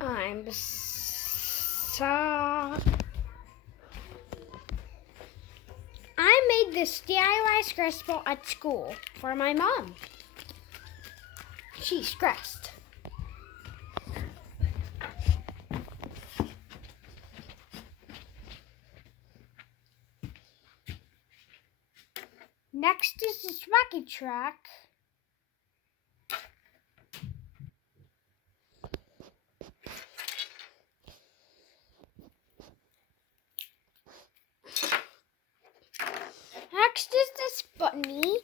I'm I made this DIY stress ball at school for my mom. She's stressed. Next is this wacky track. Next is this bunny.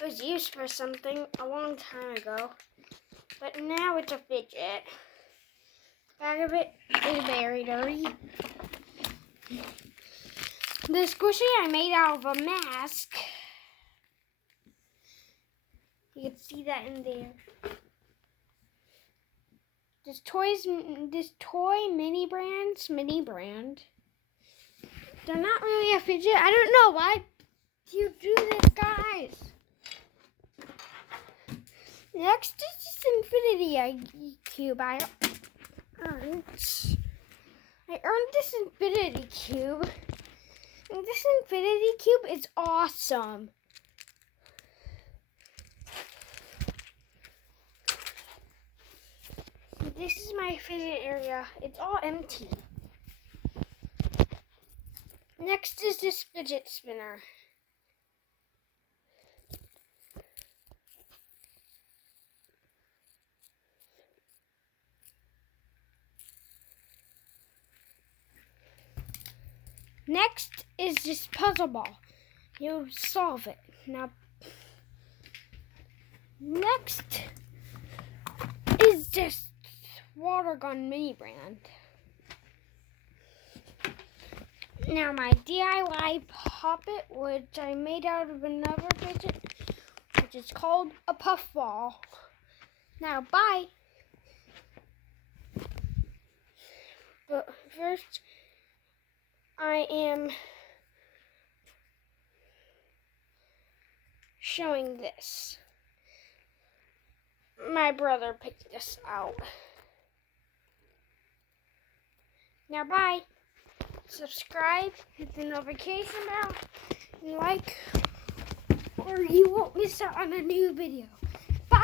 It was used for something a long time ago, but now it's a fidget. The back of it is very dirty. The squishy I made out of a mask. You can see that in there. This toy mini brand. They're not really a fidget. I don't know why you do this, guys. Next is this infinity cube I earned. I earned this infinity cube. And this infinity cube is awesome. This is my fidget area. It's all empty. Next is this fidget spinner. Next is this puzzle ball. You solve it. Now, next is this water gun mini brand. Now my DIY puppet, which I made out of another fidget, which is called a puff ball. Now, bye. But first, I am showing this. My brother picked this out. Now, bye. Subscribe, hit the notification bell, and like, or you won't miss out on a new video. Bye!